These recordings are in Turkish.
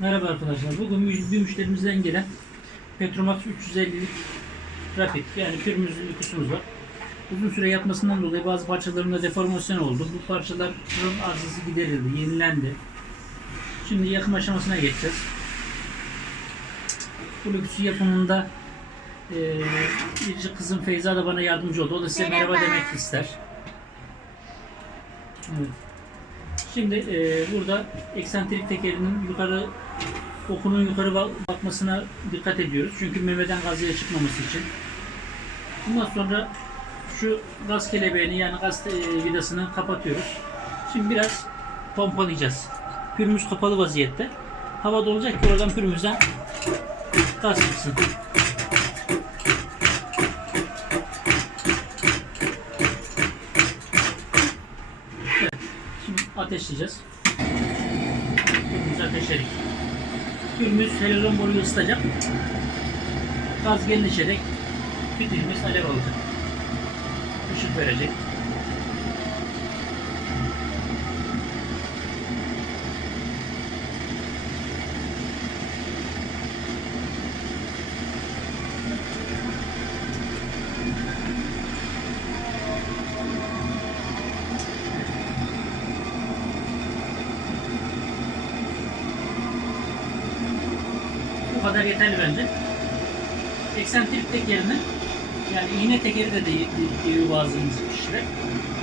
Merhaba arkadaşlar. Bugün bir müşterimizden gelen Petromax 350'lik Rapid yani pürmüzlü bir var. Uzun süre yatmasından dolayı bazı parçalarında deformasyon oldu. Bu parçaların arızası giderildi, yenilendi. Şimdi yakım aşamasına geçeceğiz. Bu lüksü yapımında biricik kızım Feyza da bana yardımcı oldu. O da size merhaba, Merhaba. demek ister. Evet. Şimdi eee, burada eksantrik tekerinin yukarı okunun yukarı bak- bakmasına dikkat ediyoruz. Çünkü memeden gazıya çıkmaması için. Bundan sonra şu gaz kelebeğini yani gaz eee, vidasını kapatıyoruz. Şimdi biraz pompalayacağız. Pürmüz kapalı vaziyette. Hava dolacak ki oradan pürmüzden gaz çıksın. Şimdi ateşleyeceğiz. Pürmüzü ateşledik. Pürmüz helilon boruyu ısıtacak. Gaz genleşerek fitilimiz alev alacak. Işık verecek. Bu kadar yeterli bence. Eksantrik tekerini yani iğne tekeri de değil, diyor bazı kişiler.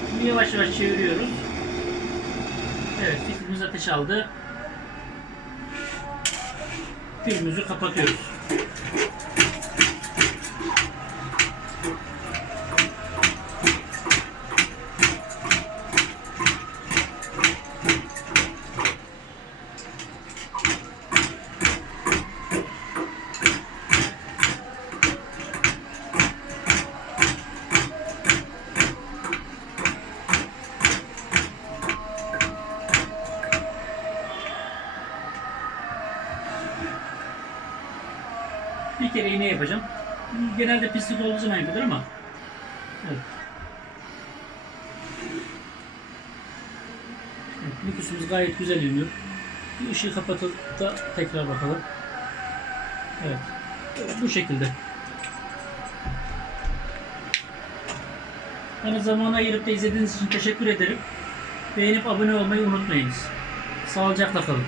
Şimdi yavaş yavaş çeviriyoruz. Evet, fitilimiz ateş aldı. Filmimizi kapatıyoruz. Bir kere iğne yapacağım. Genelde pislik olduğu zaman yapılır ama. Evet. Evet, gayet güzel iniyor. Bir ışığı kapatıp da tekrar bakalım. Evet, Bu şekilde. Bana zaman ayırıp da izlediğiniz için teşekkür ederim. Beğenip abone olmayı unutmayınız. Sağlıcakla kalın.